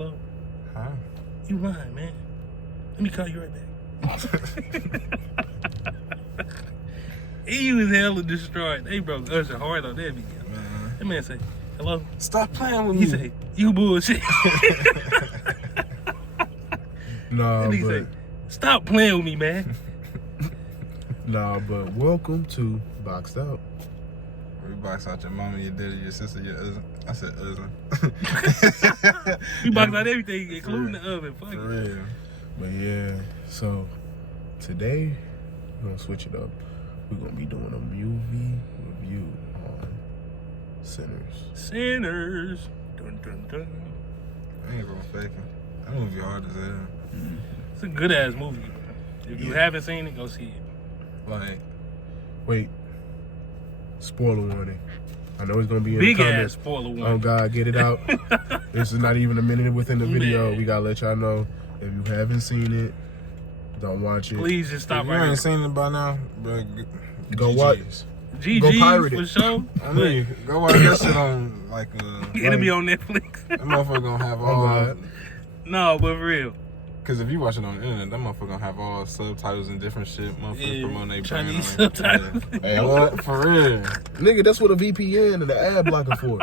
Hello? Huh? You lying, man. Let me call you right back. He was hella destroyed. They broke Usher hard on that video. Man. That man say, hello? Stop playing with He me. say, you bullshit. Nah, And he but say, stop playing with me, man. but welcome to Boxed Out. We box out your mama, your daddy, your sister, your cousin. I said cousin. We box out everything, including the oven. Fuck For it. real. But yeah, so today we're gonna switch it up. We're gonna be doing a movie review on Sinners. Sinners. Dun, dun, dun. I ain't gonna fake it. That movie hard as hell. It's a good ass movie. If you haven't seen it, go see it. Like, Wait, spoiler warning. I know it's gonna be in Big the ass comments. spoiler Oh warning. God, get it out. This is not even a minute within the video. Man. We gotta let y'all know if you haven't seen it, don't watch it. Please just stop if you right ain't here. seen it by now, bro, Go watch. GG's Go pirate for it. sure. I mean, go watch that shit on, like, It'll be on Netflix. that motherfucker gonna have Oh all, God. No, but for real. because if you watch it on the internet, that motherfucker gonna have all subtitles and different shit. Motherfucker Yeah, promoting their Chinese brand. subtitles. Yeah. Hey, what? For real. Nigga, that's what a VPN and the ad blocker for.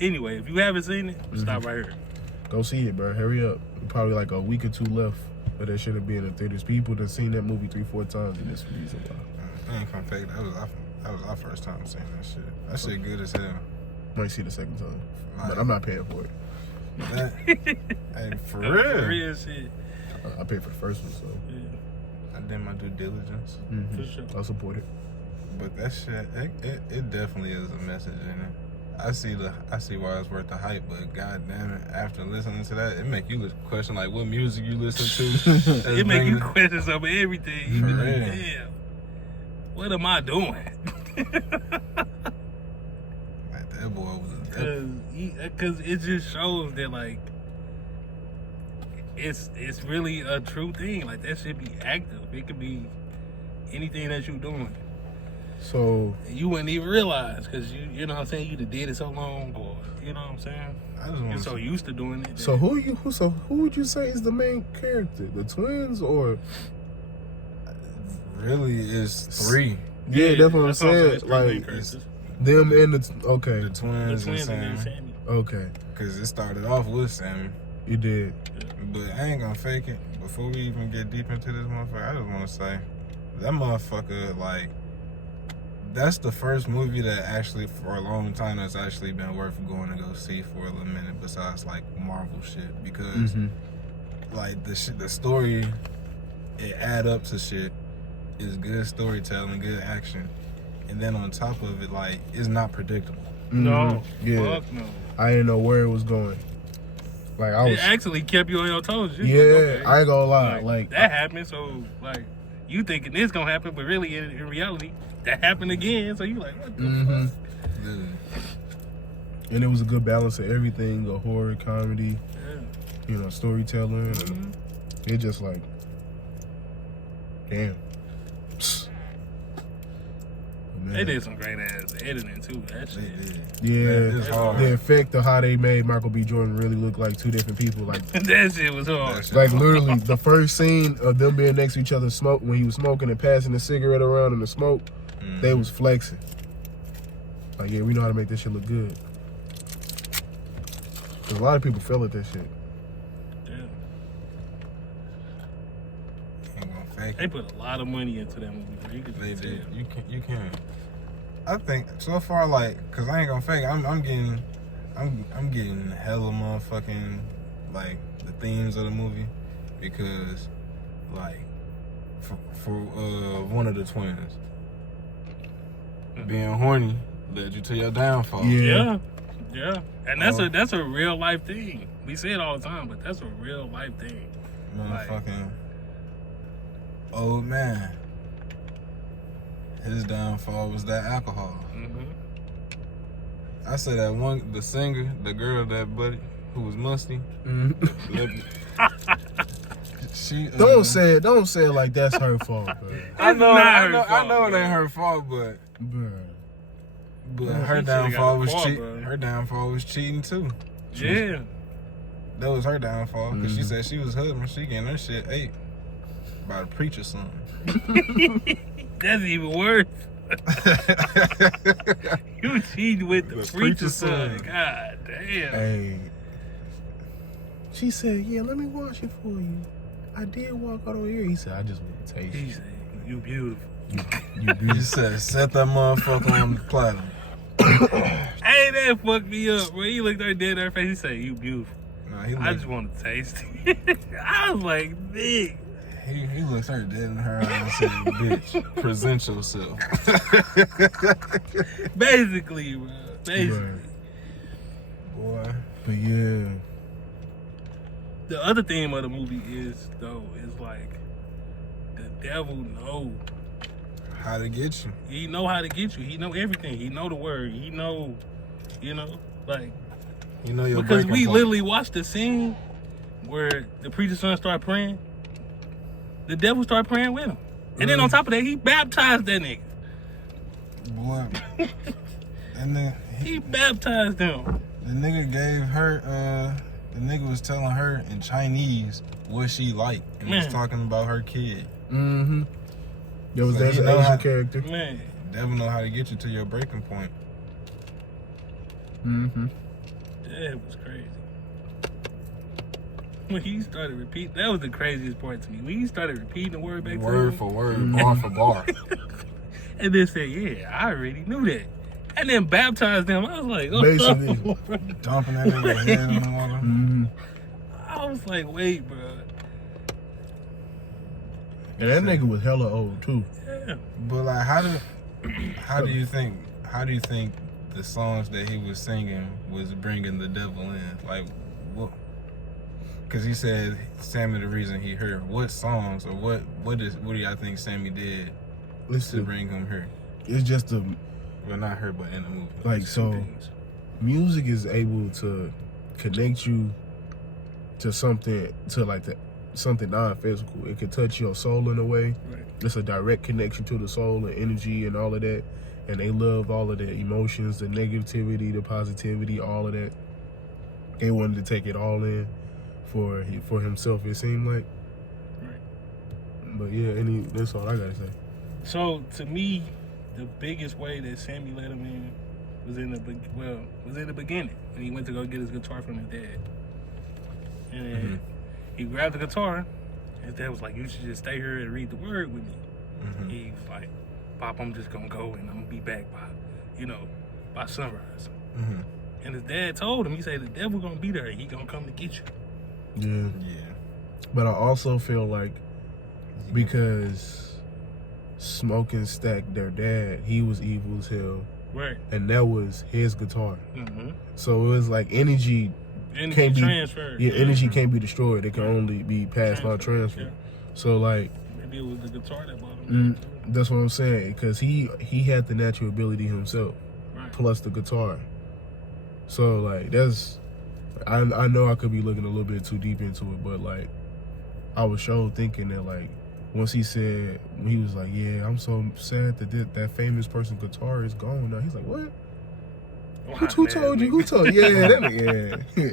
Anyway, if you haven't seen it, stop right here. Go see it, bro. Hurry up. Probably like a week or two left. But that shouldn't be in the theaters. People that seen that movie 3-4 times in this reason why. I ain't gonna fake it. That was our first time seeing that shit. That shit good as hell. Might see the second time. Like, But I'm not paying for it. that, hey, for For real. real shit. I paid for the first one, so Yeah, I did my due diligence. for sure. I'll support it. But that shit, it definitely is a message in it. I see why it's worth the hype, but god damn it, after listening to that, it make you question like what music you listen to. It make you question some of everything. You be like, real. damn, what am I doing? Like, that boy was Because it just shows that like it's really a true thing. Like that should be active. It could be anything that you're doing. So, And you wouldn't even realize because you know what I'm saying, you done did it so long, or you know what I'm saying, I just you're want so to used to doing it. so who would you say is the main character? The twins or really is three. yeah, that's what I'm that's what I'm saying. It's three main Like characters. them and the okay, The The twins, twins and and then Sam. Sammy. okay, Because it started off with Sammy. you did. But I ain't gonna fake it. Before we even get deep into this motherfucker, I just want to say that motherfucker, like, that's the first movie that actually, for a long time, that's actually been worth going to go see for a little minute. Besides like Marvel shit, because like the story, it add up to shit. It's good storytelling, good action, and then on top of it, like, it's not predictable. No, yeah. fuck no. I didn't know where it was going. Like I was, It actually kept you on your toes. You yeah. like, okay, I ain't gonna lie. Like that happened, so like you thinking this gonna happen, but really in reality that happened again. So you like, what the fuck? Literally. and it was a good balance of everything: a horror, comedy, Yeah. you know, storytelling. Mhm. It just like, damn. Man. They did some great ass editing too. That They shit. did. Yeah, It's hard. the effect of how they made Michael B. Jordan really look like two different people. Like, That shit was hard. That shit like hard. literally, the first scene of them being next to each other, smoke when he was smoking and passing the cigarette around in the smoke, they was flexing. Like, yeah, we know how to make this shit look good. 'Cause a lot of people fell at that shit. Yeah. Ain't gonna fake They it. put a lot of money into that movie. Bro. You could They just did. tell. You can. I think so far, like, cause I ain't gonna fake it. I'm getting hella motherfucking like the themes of the movie, because like for one of the twins being horny led you to your downfall. Yeah. Yeah. And that's a real life thing. We say it all the time, but that's a real life thing. Motherfucking old man. His downfall was that alcohol. Mm-hmm. I said that one, the singer, the girl, that buddy who was musty. She Don't say it like that's her fault, bro. I know, not I her know, I fault, know it bro. ain't her fault, but Bruh. her She should've downfall got was the ball, cheating. bro. Her downfall was cheating too. Yeah. That was her downfall because she said she was husband. She getting her shit ate by the preacher's son. That's even worse. You cheating with the preacher's son. God damn. Hey. She said, yeah, let me wash it for you. I did walk out on here. He said, I just want to taste He you. said, you beautiful. You He beautiful. said, set that motherfucker on the platter. Hey, that fucked me up. When he looked her dead in her face, he said, you beautiful. No, he I just want to taste it. I was like, big. he looks her dead in her eye and said, bitch, present yourself. Basically, bro. Basically. Right. Boy. But yeah. The other theme of the movie is, though, is like, the devil know. How to get you. He know how to get you. He know everything. He know the word. He know, like, You know your because breaking we point. literally watched the scene where the preacher's son started praying. The devil started praying with him. And then on top of that, he baptized that nigga. Boy. And then He baptized him. the nigga gave her, the nigga was telling her in Chinese what she liked. And he was Man. talking about her kid. Mm-hmm. So That's you an know Asian how- character. Man, Devil know how to get you to your breaking point. Mm-hmm. that was crazy. When he started repeating, that was the craziest part to me. When he started repeating the word back to Word him, for word, bar for bar. and then said, yeah, I already knew that. And then baptized them. I was like, oh, Basically. Dumping that nigga head in the water. Mm-hmm. I was like, wait, bro. And that nigga was hella old too. Yeah. But like, how do you think the songs that he was singing was bringing the devil in? Like, what? Because he said Sammy the reason he here. What songs or what do y'all think Sammy did to Listen, bring him here? it's just a Well, not her, but in the movie. like so. Music is able to connect you to something, something non-physical. It can touch your soul in a way. Right. It's a direct connection to the soul and energy and all of that. And they love all of the emotions, the negativity, the positivity, all of that. They wanted to take it all in for himself, it seemed like. Right. But yeah, that's all I gotta say. So to me, the biggest way that Sammy let him in was in the beginning when he went to go get his guitar from his dad. And then he grabbed the guitar. His dad was like, "You should just stay here and read the word with me." He was like, "Pop, I'm just gonna go and I'm gonna be back by sunrise." And his dad told him, he said, "The devil gonna be there. And he gonna come to get you." Yeah. Yeah. But I also feel like because Smoke and Stack, their dad, he was evil as hell. Right. And that was his guitar. Mm-hmm. So it was like energy Energy can't be transfer. Yeah, energy can't be destroyed. It can only be passed on transfer. Yeah. So like Maybe it was the guitar that bought him. that's what I'm saying. Because he had the natural ability himself, Right. plus the guitar. So like I know I could be looking a little bit too deep into it, but like I was sure thinking that like once he was like, yeah, I'm so sad that that famous person's guitar is gone now. He's like, what? Who told you? Who told you? Yeah, that nigga. Yeah.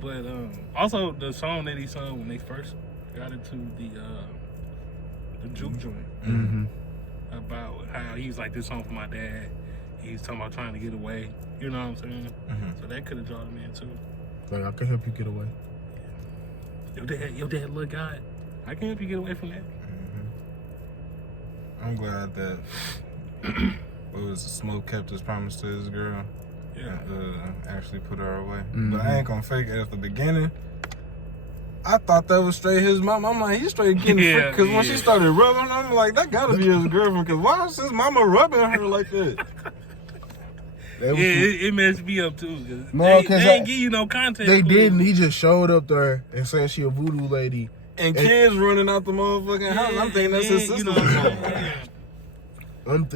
But also the song that he sung when they first got into the juke joint Mm-hmm. about how he was like, this song for my dad. He's talking about trying to get away. You know what I'm saying? So that could have drawn him in too. Like I can help you get away. Your dad look God. I can help you get away from that. I'm glad that Smoke kept his promise to his girl. Yeah. Actually put her away. But I ain't gonna fake it at the beginning. I thought that was straight his mom. I'm like, he's straight getting Yeah, because when she started rubbing, I'm like, that gotta be his girlfriend. Because why is his mama rubbing her like that? That was It messed me up too. Cause No, they 'cause ain't give you no context. they clue. didn't. He just showed up there and saying she a voodoo lady. And kids running out the motherfucking house. I'm thinking that's his sister.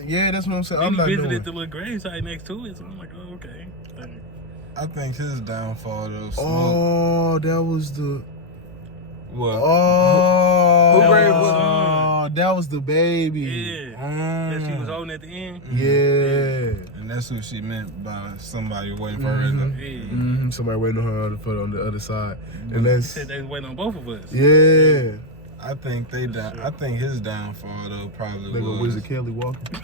Yeah, that's what I'm saying. Then I'm he not visited doing. the little gravesite next to it, so I'm like, oh, okay. Like, I think his downfall though. Smoke. Oh, that was the. What? Oh, Who grave was- Oh, that was the baby. Yeah. That she was holding at the end. Yeah. And that's what she meant by somebody waiting for her. Yeah. Somebody waiting on her to put on the other side. And They that's said they was waiting on both of us. yeah. I think I think his downfall though probably They was. gonna Wizard Kelly walking.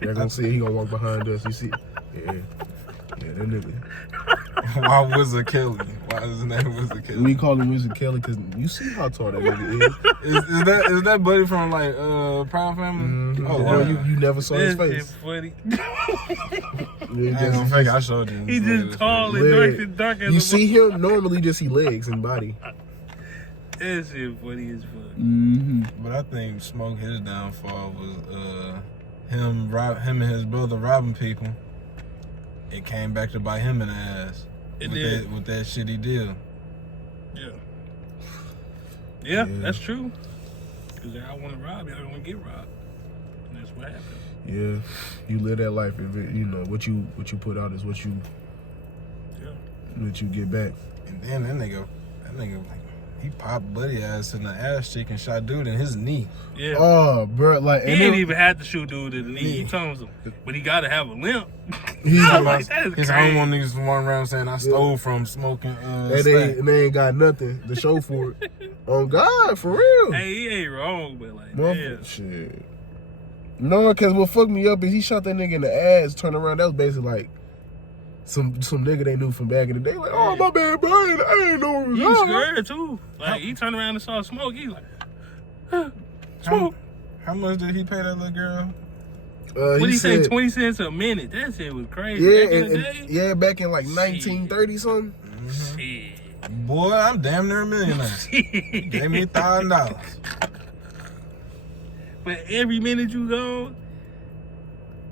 They're gonna see he gonna walk behind us. You see? Yeah. Yeah, that nigga. Why Wizard Kelly? Why is his name Wizard Kelly? We call him Wizard Kelly because you see how tall that nigga is. Is that buddy from like Proud Family? Oh, Oh, wow. you never saw his That shit face. funny. Yeah, I ain't gonna fake. I showed you. He just tall and Leg. dark as You a see him normally just see legs and body. That shit funny as fuck. Mm-hmm. But I think Smoke his downfall was him and his brother robbing people. It came back to bite him in the ass. It with did. with that shitty deal. Yeah. Yeah. Yeah, that's true. Because y'all want to rob, y'all don't want to get robbed. And that's what happened. Yeah, you live that life. If it, you know what you put out is what you get back. And then that nigga like he popped Buddy ass in the ass cheek and shot dude in his knee. Yeah. Oh, bro, like He and didn't it- even have to shoot dude in the knee. He told him, but he got to have a limp. He I was was like, that is His crazy. homeowner niggas run around saying I stole from smoking. and Stack. they ain't got nothing to show for it. Oh God, for real. Hey, he ain't wrong, but like, Motherfucker, damn. shit. No, because what fucked me up is he shot that nigga in the ass, turned around. That was basically like some nigga they knew from back in the day. Like, oh, my bad, bro. I ain't know it was He y'all. scared too. Like, he turned around and saw smoke. He like, smoke. How much did he pay that little girl? What did he say? said- 20 cents a minute. That shit was crazy. Yeah, Back in the day. yeah, back in like Shit. 1930 something. Shit. Boy, I'm damn near a millionaire. Gave me $1,000. But every minute you go,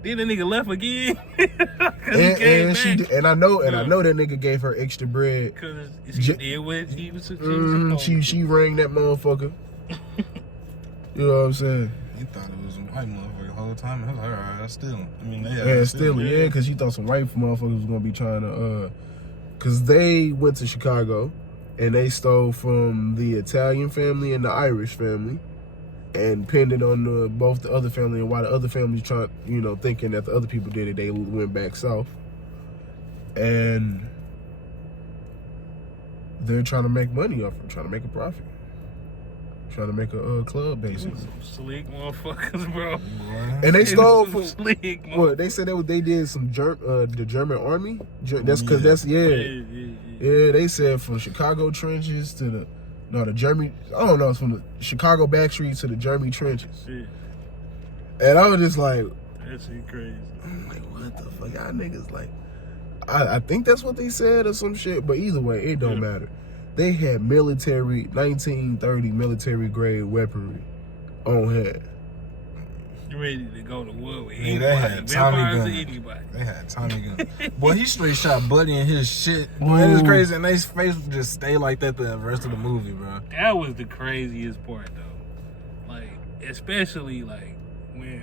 then the nigga left again. Cause he came And she back. did, and I know that nigga gave her extra bread. Cause she J- did what she was supposed She rang that motherfucker. You know what I'm saying? He thought it was a white motherfucker the whole time. It was like, all right, still. I mean, they had Yeah, still. still, yeah, because she thought some white motherfuckers was gonna be trying to, because they went to Chicago and they stole from the Italian family and the Irish family, and pinned it on both the other family. And while the other family trying, thinking that the other people did it, they went back south, and they're trying to make money off it, trying to make a profit, trying to make a club basically. Some slick motherfuckers, bro. Boy. And they stole Some from. slick What they said they did some the German army. That's because yeah. They said from Chicago trenches to the German. I don't know. It's from the Chicago back streets to the German trenches. Shit. And I was just like, That shit crazy. I'm like, what the fuck, y'all niggas like? I think that's what they said or some shit. But either way, it don't matter. They had 1930 military grade weaponry on hand. You ready to go to war with Yeah, anybody? they had Tommy Vampires or gun. anybody. They had Tommy gun. Boy, he straight shot Buddy in his shit. Boy, Ooh. it was crazy. And his face would just stay like that the rest of the movie, bro. That was the craziest part, though. Like, especially like when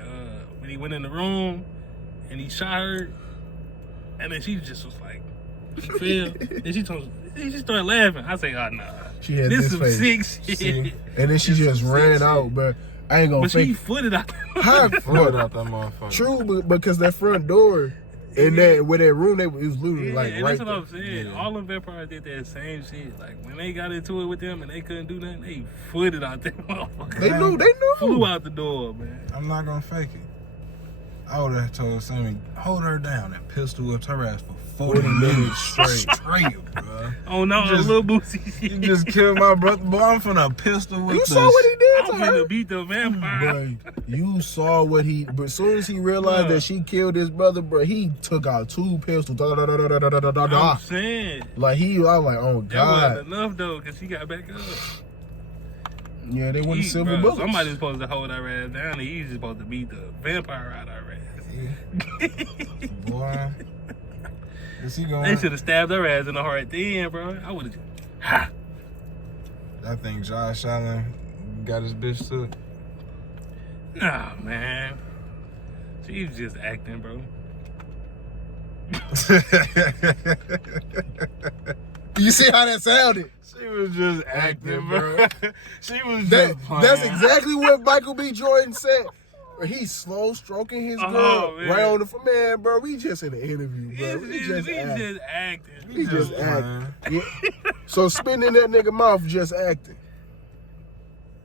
he went in the room and he shot her, and then she just was like, she fell. Then she started laughing. I say, oh nah, She had this this some face. sick shit. See? And then she This just some ran sick out, shit. but I ain't gonna But she fake. footed out. How? Flood out that motherfucker. True, because that front door and that with that room, it was literally Yeah, like and right that's what there. I'm saying. Yeah. All the vampires did that same shit. Like when they got into it with them and they couldn't do nothing, they footed out that motherfucker. They knew. Flew out the door, man. I'm not gonna fake it. I would have told Sammy, hold her down and pistol whipped her ass for 40 minutes straight, bro. Oh no, Just- little boosie shit. You just killed my brother. Boy, I'm finna pistol whip You saw what he did I'm to her. finna beat the vampire. Bro, you saw what he. But as soon as he realized Bruh. that she killed his brother, bro, he took out 2 pistols. Da, da, da, da, da, da, da, da, da. I'm saying Like I was like, oh that god, wasn't enough though, cause she got back up. yeah, they went He- silver bruh, bullets. Somebody's supposed to hold our ass down, and he's supposed to beat the vampire out our ass. Boy. Is he going? They should have stabbed her ass in the heart then, bro. I would have just, ha. I think Josh Allen got his bitch took. Nah, man. She was just acting, bro. You see how that sounded? She She was just acting, bro. She was That, just playing. that's exactly what Michael B. Jordan said. He's slow stroking his girl man. right on the man, bro. We just in an interview, bro. We just acting. We just playing. acting. Yeah. So spinning that nigga mouth just acting.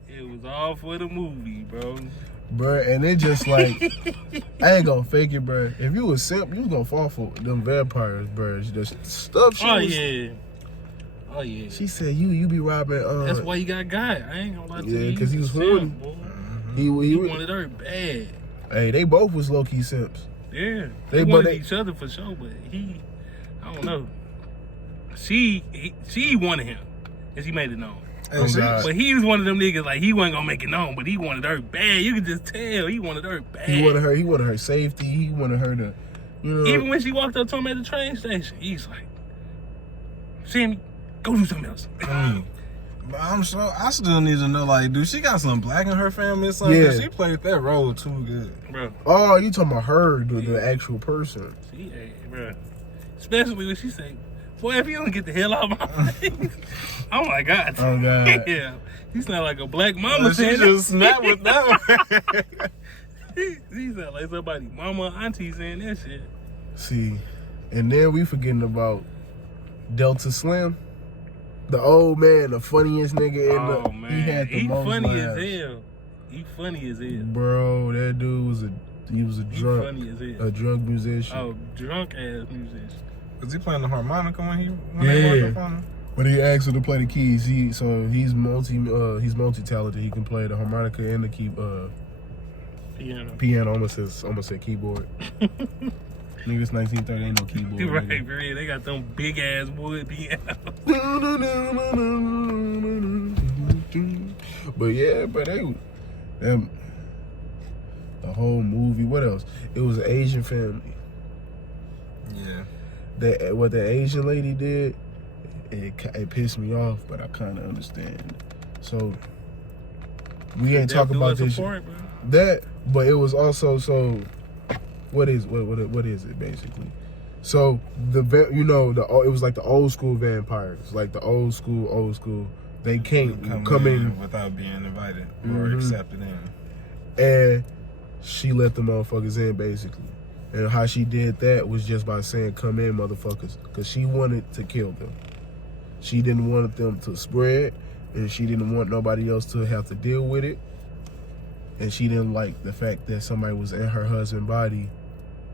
It was all for the movie, bro. Bruh, and it just like, I ain't gonna fake it, bruh. If you was simp, you was gonna fall for them vampires, bruh. Just stuff she was. Oh yeah. She said, you be robbing. That's why you got I ain't gonna lie to you. Yeah, because he was simp, horny. boy. He wanted her bad. Hey, they both was low key simps. Yeah. They wanted each other for sure, but I don't know. She wanted him, and she made it known. Hey, But he was one of them niggas, like, he wasn't gonna make it known, but he wanted her bad. You could just tell he wanted her bad. He wanted her safety. He wanted her to, you know. Even when she walked up to him at the train station, he's like, Sammy, go do something else. But I'm sure I still need to know, like, dude, she got some black in her family or something. Yeah. She played that role too good, Bro. Oh, you talking about her, the actual person? Bro. Especially when she say, boy, if you don't get the hell out of my face. Oh my God. Oh God. Yeah. You sound like a black mama she saying just snapped with that one. He sound like somebody, mama, auntie saying that shit. See, and then we forgetting about Delta Slim, the old man, the funniest nigga in the. Man. He had the most funny laughs. as hell. He funny as hell. Bro, that dude was a drunk, funny as hell. a drunk musician. Oh, drunk ass musician. Was he playing the harmonica when Yeah. they worked up on him? But he asked him to play the keys. He's multi-talented. He can play the harmonica and the key piano. Almost said keyboard. Niggas 1930 ain't no keyboard. You right, nigga. bro. They got them big ass wood pianos. But yeah, them the whole movie. What else? It was an Asian family. Yeah. What the Asian lady did, it pissed me off, but I kind of understand. So we ain't talking about this. Support, bro. That, but it was also so. What is it basically? So it was like the old school vampires, like the old school. They can't come in without being invited or accepted in. And she let the motherfuckers in basically. And how she did that was just by saying, "Come in, motherfuckers," because she wanted to kill them. She didn't want them to spread, and she didn't want nobody else to have to deal with it. And she didn't like the fact that somebody was in her husband's body.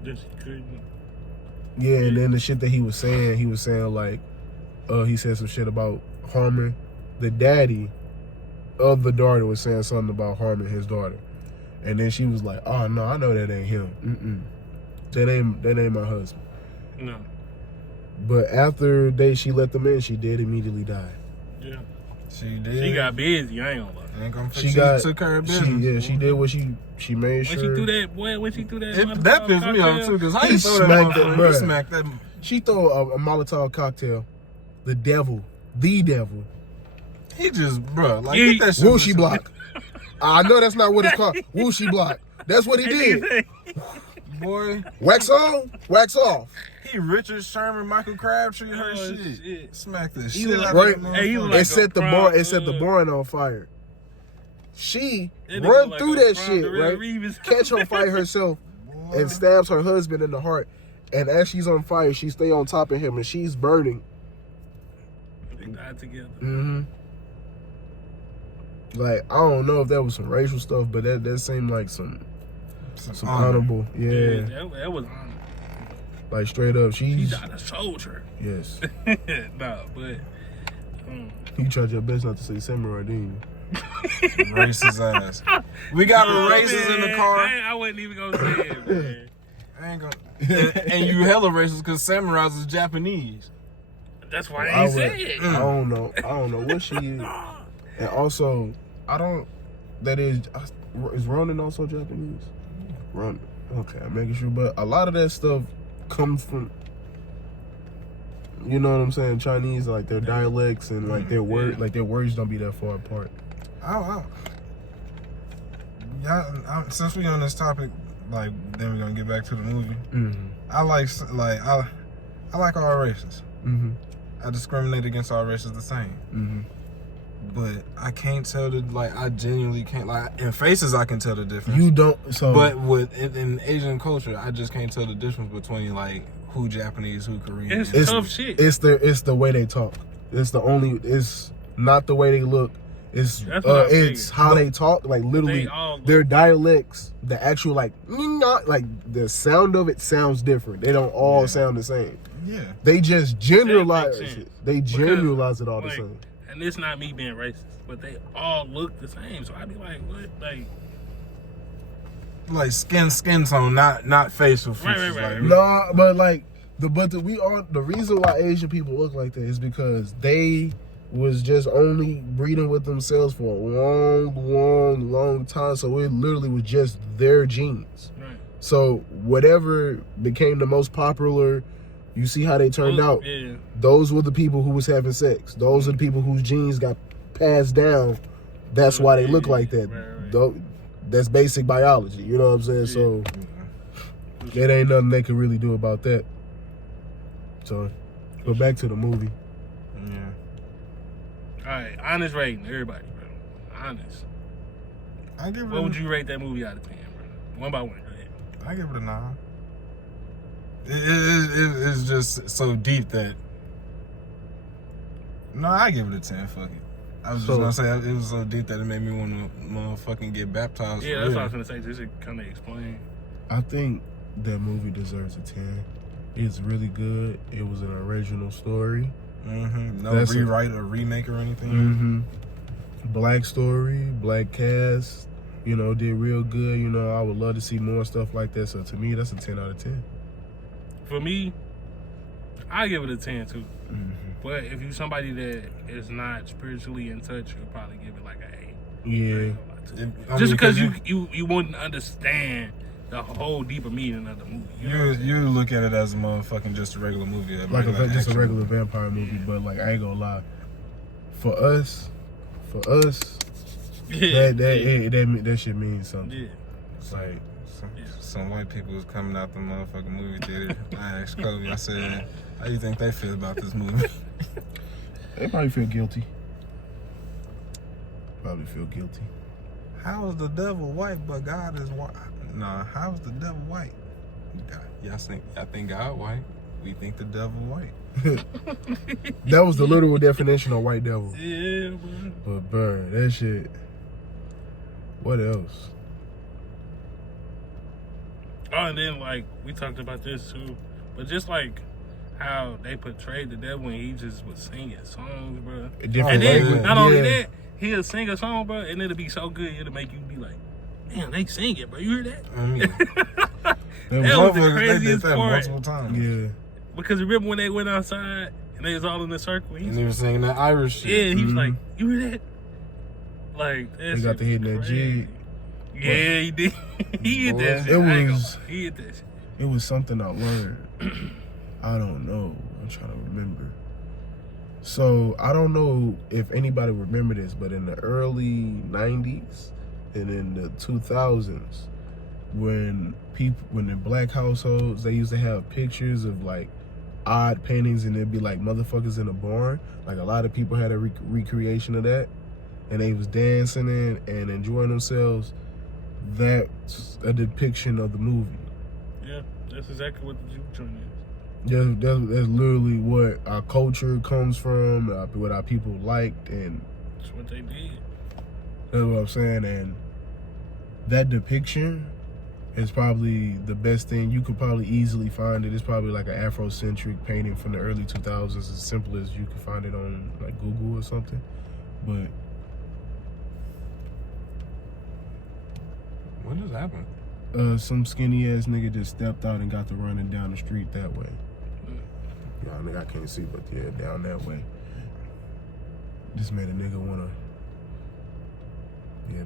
That she couldn't. Yeah, and then the shit that he was saying like, he said some shit about harming the daddy of the daughter, was saying something about harming his daughter. And then she was like, "Oh no, I know that ain't him. That ain't my husband." No. But after she let them in, she did immediately die. Yeah. She did. She got busy. I ain't gonna lie. Ain't gonna She took her business. She did what she made When sure. she threw that, boy, when she threw that, That pissed me off too, because how you throw that smacked it, motherfucker? bruh. You smacked that. She threw a Molotov cocktail. The devil. He just, bro, like, Yeah, get that shit. Whooshy block. I know that's not what it's called. Whooshy block. That's what he did. Boy, Wax on, wax off. he Richard Sherman, Michael Crabtree, her Oh, shit. shit. Smack the He shit look out like- of that Hey, he motherfucker. look like It set the a barn. prime, It set the barn on fire. She That nigga run like through a that prime shit, Darrell right? Reeves. Catch on fire herself Boy. and stabs her husband in the heart. And as she's on fire, she stay on top of him and she's burning. They died together. Mm-hmm. Like, I don't know if that was some racial stuff, but that seemed like some honorable. Yeah. That was Like straight up, he she's died a soldier. yes. Nah, but You tried your best not to say samurai, didn't you? Racist ass. We got a racist in the car. I wasn't even gonna say it, man. I ain't gonna. And you hella racist because samurais is Japanese. That's why I ain't say it. I don't know what she is. And also, is Ronin also Japanese? Ronin. Okay, I'm making sure. But a lot of that stuff comes from, you know what I'm saying, Chinese, like their dialects and like their words don't be that far apart. Yeah, since we on this topic, like, then we're gonna get back to the movie. Mm-hmm. I like all races. Mm-hmm. I discriminate against all races the same. Mm-hmm. But I can't tell I genuinely can't, in faces I can tell the difference. You don't, so. But in Asian culture, I just can't tell the difference between, who Japanese, who Korean. It's tough shit. It's the way they talk. It's not the way they look. It's how they talk, literally their dialects, the actual the sound of it sounds different. They don't all sound the same. Yeah. They just generalize That makes it. They generalize it all the same. And it's not me being racist, but they all look the same. So I'd be like, what? Like skin tone, not facial features. Right. Nah, but the reason why Asian people look like that is because they was just only breeding with themselves for a long time. So it literally was just their genes. Right. So whatever became the most popular, you see how they turned out. Yeah. Those were the people who was having sex. Those are the people whose genes got passed down. That's why they look like that. Right. That's basic biology. You know what I'm saying? So it ain't nothing they can really do about that. So, but back to the movie. Yeah. All right, honest rating, everybody, bro. Honest. I give it. What would you rate that movie out of 10, bro? One by one. Go ahead. I give it a 9. It's just so deep that. No, I give it a 10. Fuck it. I was just gonna say it was so deep that it made me want to motherfucking get baptized. Yeah, that's what I was gonna say. Just to kind of explain. I think that movie deserves a 10. It's really good. It was an original story. Mm-hmm. No rewrite or remake or anything. Mm-hmm. Black story, black cast. Did real good. I would love to see more stuff like that. So to me, that's a 10 out of 10. For me, I give it a 10 too. Mm-hmm. But if you're somebody that is not spiritually in touch, you'll probably give it like an 8. Yeah. Just because you wouldn't understand the whole deeper meaning of the movie. You look at it as a motherfucking just a regular movie. Just a regular vampire movie. But I ain't gonna lie. For us, that shit means something. Yeah. It's like some white people was coming out the motherfucking movie theater. I asked Kobe, I said, how do you think they feel about this movie? They probably feel guilty. How is the devil white but God is white? Nah, how is the devil white? Y'all think God white? We think the devil white. That was the literal definition of white devil. Yeah, bro. But burn that shit. What else? Oh, and then we talked about this too, but just how they portrayed the devil when he just was singing songs, bro. And then not only that, he'll sing a song, bro, and it'll be so good it'll make you be like, damn, they sing it, bro. You hear that? I mean, that was the craziest they did that part. multiple times. Yeah. Because remember when they went outside and they was all in a circle? And he was singing that Irish shit. Yeah, he was like, you hear that? They got to hit that jig. Yeah, he did. He hit that shit. He hit that shit. It was something I learned. I don't know. I'm trying to remember. So I don't know if anybody remember this, but in the early 90s and in the 2000s, when in black households, they used to have pictures of odd paintings and it'd be motherfuckers in a barn. A lot of people had a recreation of that and they was dancing and enjoying themselves. That's a depiction of the movie. Yeah, that's exactly what the juke joint is. That's literally what our culture comes from, what our people liked, and that's what they did. That's what I'm saying. And that depiction is probably the best thing. You could probably easily find it. It's probably an Afrocentric painting from the early 2000s, as simple as you could find it on Google or something. But what just happened? Some skinny ass nigga just stepped out and got to running down the street that way. Y'all nigga, I can't see, but yeah, down that way. Just made a nigga wanna,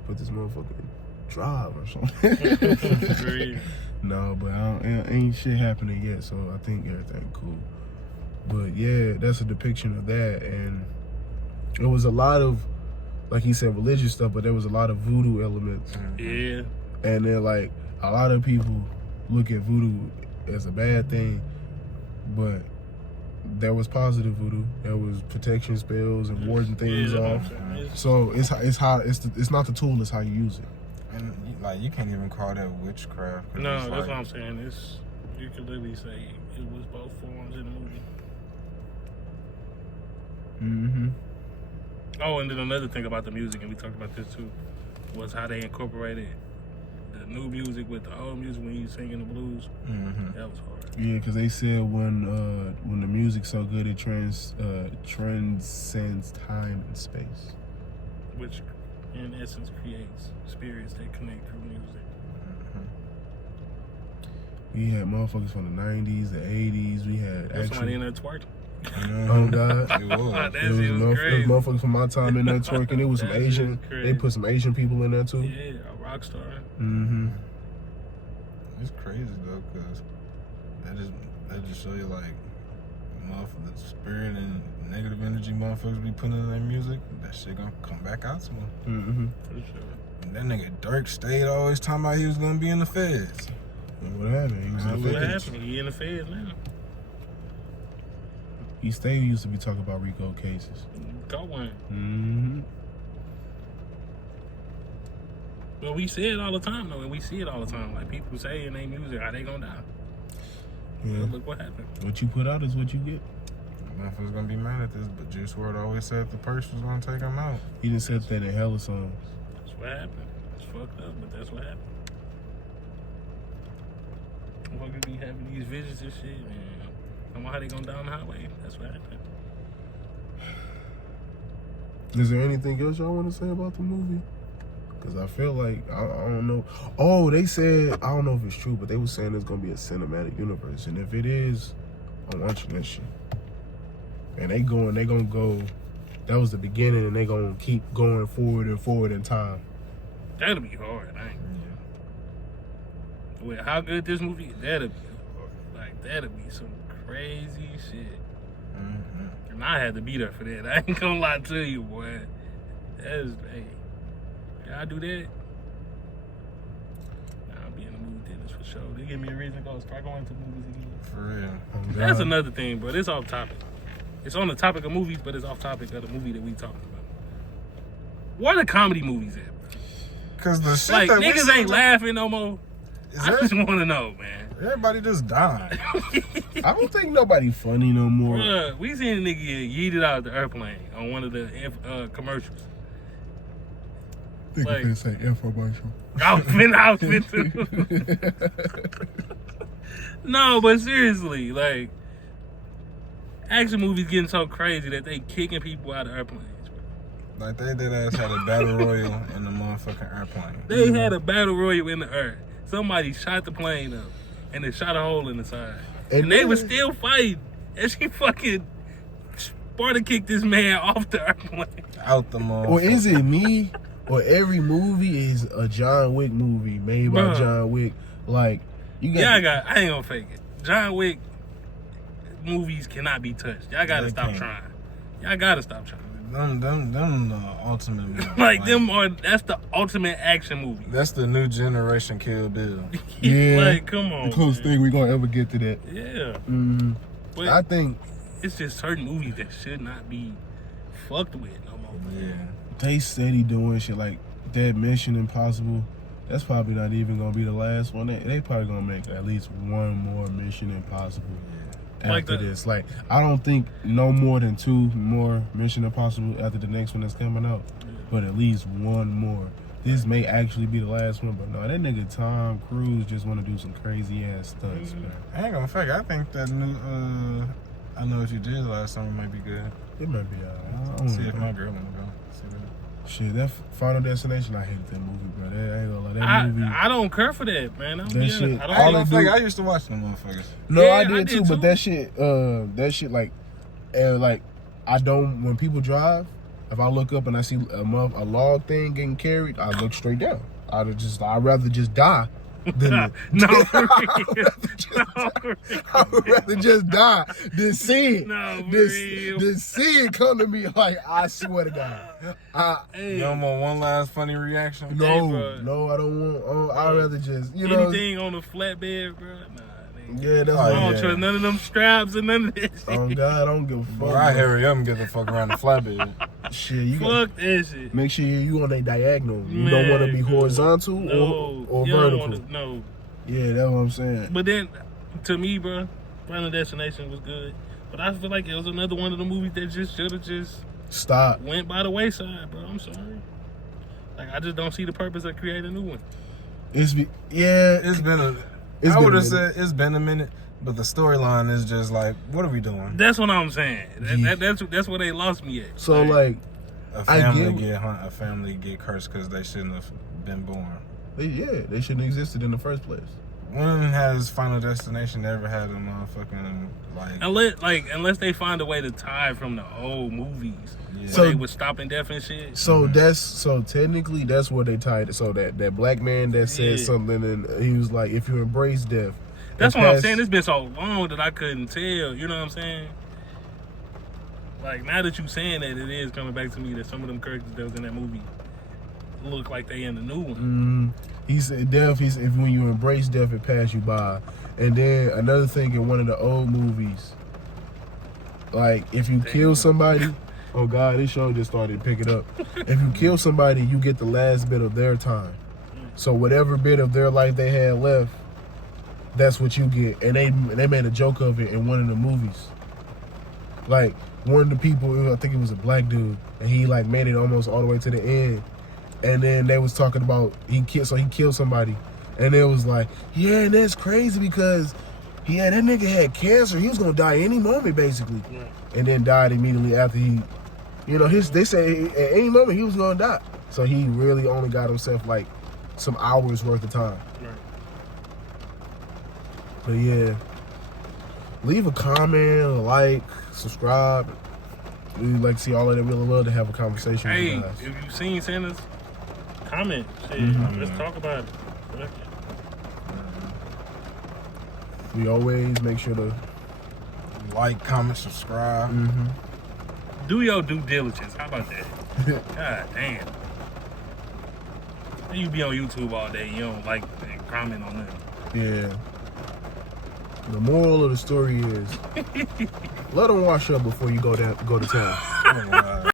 put this motherfucker in drive or something. No, but ain't shit happening yet, so I think everything cool. But yeah, that's a depiction of that, and it was a lot of, like he said, religious stuff, but there was a lot of voodoo elements. Yeah. And then a lot of people look at voodoo as a bad thing, but there was positive voodoo. There was protection spells and warding things Yeah, off. that's what I'm saying. So it's not the tool, it's how you use it. And like you can't even call that witchcraft. 'Cause No, it's that's like, what I'm saying. It's you could literally say it was both forms in the movie. Mm-hmm. Oh, and then another thing about the music, and we talked about this too, was how they incorporated the new music with the old music when you singing the blues. Mhm. That was hard. Yeah, because they said when the music's so good, it transcends time and space. Which, in essence, creates spirits that connect through music. We had motherfuckers from the 90s, the 80s. We had There's somebody in actual. there twerking. Oh God. It was. That It shit was was crazy. motherfuckers from my time in there twerking. It was some That shit Asian. was crazy. They put some Asian people in there too. Yeah, a rock star. Mm-hmm. It's crazy though, cause that just show you like, motherfucker, the spirit and negative energy motherfuckers be putting in their music. That shit gonna come back out to them. Mm-hmm. For sure. And that nigga Dirk stayed always talking about he was gonna be in the feds. And what happened? He was in the What feds. happened? He in the feds now. He stayed. Used to be talking about RICO cases. Go one. Mm-hmm. But we see it all the time though, and we see it all the time. Like people say in their music, how they gonna die? Yeah. But look what happened. What you put out is what you get. Motherfuckers gonna be mad at this, but Juice WRLD always said the purse was gonna take him out. He done said that in hella songs. That's what happened. It's fucked up, but that's what happened. Motherfuckers be having these visions and shit, and I don't know how they gonna down the highway. That's what happened. Is there anything else y'all want to say about the movie? Because I feel like, I don't know. Oh, they said, I don't know if it's true, but they were saying there's going to be a cinematic universe. And if it is, I'm watching that shit. And they going to go, that was the beginning, and they going to keep going forward and forward in time. That'll be hard, I ain't. With how good this movie is, that'll be hard. Like, that'll be some crazy shit. Mm-hmm. And I had to be there for that. I ain't gonna lie to you, boy. That's, hey, y'all do that? Nah, I'll be in the movie theaters for sure. They give me a reason to go start going to the movies again. For real. Oh, That's God. another thing, but it's off topic. It's on the topic of movies, but it's off topic of the movie that we talking about. Where the comedy movies at? Cause the shit Like, that we niggas see- ain't laughing no more. Is I there- just want to know, man. everybody just dying. I don't think nobody funny no more. Bruh, we seen a nigga get yeeted out of the airplane on one of the commercials. I think like- they say infomercial. I was finna too. No, but seriously, like, action movies getting so crazy that they kicking people out of airplanes. Bro. Like they did ass had a battle royal in the motherfucking airplane. They had a battle royal in the air. Somebody shot the plane up, and they shot a hole in the side. And they was still fighting. And she fucking Sparta kicked this man off the airplane. Out the motherfucker. Or is it me? Or every movie is a John Wick movie made by Bruh. John Wick? Like, you got. I ain't gonna fake it. John Wick movies cannot be touched. Y'all gotta They stop can't. trying. Y'all gotta stop trying. Them the ultimate movie. Like that's the ultimate action movie. That's the new generation Kill Bill. Yeah. Like, come on. the closest man. thing we gonna ever get to that. Yeah. Mm, But I think it's just certain movies that should not be fucked with no more. Yeah. they steady doing shit like that Mission Impossible. That's probably not even gonna be the last one. They probably gonna make at least one more Mission Impossible Like after the- this. Like, I don't think no more than 2 more Mission Impossible after the next one that's coming out, but at least one more. This may actually be the last one, but no, that nigga Tom Cruise just want to do some crazy ass stunts, man. I ain't gonna fake. I think that new I Know What You Did last summer might be good. It might be alright. I See if don't my know. girl wanna go. See that. Shit, that Final Destination, I hated that movie, bro. That, I ain't gonna lie, that movie. I don't care for that, man. I'm That being, shit- I I don't ain't All gonna they fake. do- I used to watch them motherfuckers. No, Yeah, I I did did too, but too. that shit, like, I don't. When people drive, if I look up and I see a log thing getting carried, I look straight down. I'd rather just die than No, for real. I would rather just die than see it. No, for than, real. than see it come to me. Like, I swear to God, Hey, You don't want one last funny reaction? no, Hey, bro. no, I don't want. I'd rather just, anything on the flatbed, bro? Nah, Yeah, that's Oh, I what don't yeah. trust none of them straps and none of this shit. Oh God, I don't give a fuck. Boy, I hurry up and get the fuck around the flatbed. Shit, you got Fuck that shit. make sure you on a diagonal. You Man, don't want to be good. horizontal No, or you don't vertical. wanna- no. Yeah, that's what I'm saying. But then, to me, bro, Final Destination was good. But I feel like it was another one of the movies that just should have just Stop. went by the wayside, bro. I'm sorry. Like, I just don't see the purpose of creating a new one. Yeah, It's been a. It's I been would a have minute. said it's been a minute, but the storyline is just like, what are we doing? That's what I'm saying. Yeah. That's where they lost me at. So like, A I family get- get hunt, a family get cursed because they shouldn't have been born. they shouldn't have existed in the first place. When has Final Destination ever had a motherfucking like? unless they find a way to tie from the old movies, Yeah. where So- they was stopping death and shit. So Mhm. so technically that's where they tied it. So that black man that said Yeah. something and he was like, if you embrace death. That's and what I'm pass- saying. It's been so long that I couldn't tell. You know what I'm saying? Like, now that you saying that, it is coming back to me that some of them characters that was in that movie look like they in the new one. He said death. He said if when you embrace death, it pass you by. And then another thing in one of the old movies, like if you kill somebody, oh God, this show just started to pick it up. If you kill somebody, you get the last bit of their time. So whatever bit of their life they had left, that's what you get. And they made a joke of it in one of the movies. Like one of the people, I think it was a black dude, and he like made it almost all the way to the end. And then they was talking about he killed somebody, and it was like, yeah, and that's crazy because that nigga had cancer. He was gonna die any moment, basically, and then died immediately after he, they say at any moment he was gonna die. So he really only got himself like some hours worth of time. Right. But yeah, leave a comment, a like, subscribe. We'd like to see all of that. We'd love to have a conversation with Hey, you guys. if you've seen Santa's, comment. Shit, Mhm. let's talk about it. Fuck it. We always make sure to. Like, comment, subscribe. Do your due diligence. How about that? God damn. You be on YouTube all day. You don't like and comment on that. Yeah. The moral of the story is, let them wash up before you go to town. Oh, wow.